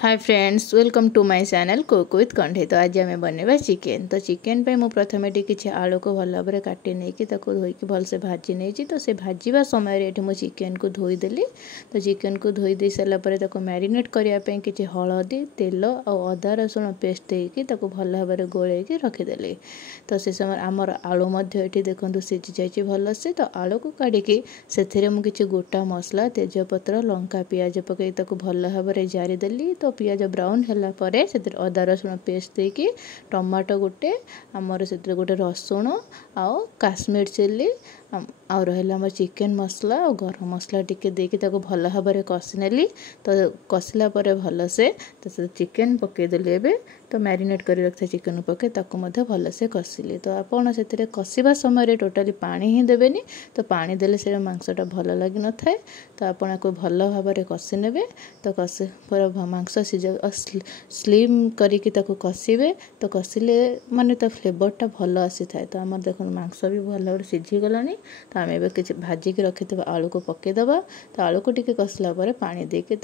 Hi friends welcome to my channel cook with कंठे। तो आज आम बनवा चिकेन। तो चिकेन पे मुझे प्रथम किसी आलू को भल भाव में काटी नहीं धोईकी भलसे भाजी नहीं। तो से भाजवा समय ये मुझे चिकेन को धोईदेली। तो चिकेन को धोई दे सारापर मैरिनेट करने किसी हलदी तेल और अदा रसुण पेस्ट देकी भल भाव में गोल रखीदेली। तो से समय आमर आलू ये देखो सीझी जाइए भलसे। तो आलू को काढ़ी से मुझे गोटा मसला तेजपत्र लंका पियाज पकई भल भाव में जारीदेली। तो पियाज ब्राउन है अदा रसुण पेस्ट देकी टमाटो गोटे आमर से गोटे रसुण आउ काश्मीर चिल्ली आउ रहा आम चिकेन मसला और गरम मसला टिके देकी भल भाव में कषिनेली। तो कषिला भलसे तो चिकेन पकईदेली। एवं तो मैरिनेट कर रखा चिकेन पकई भलसे कषिली। तो आपड़ से कषा समय टोटाली पानी ही देवेनि। तो पानी देले से मांसटा भल लगी न थाए। तो आपन को भल भाव में कषि ने। तो कषि पर मांस सीझ स्लिम करिकी कषिबे। तो कषिले माने तो फ्लेवरटा भल आसी थाए। तो आम देख मांस भी भल भाव सीझीगला। तो आम ए कि भाजिकी रखी आलू को पकईदबा। तो आलू को टिके कषिला पानी देके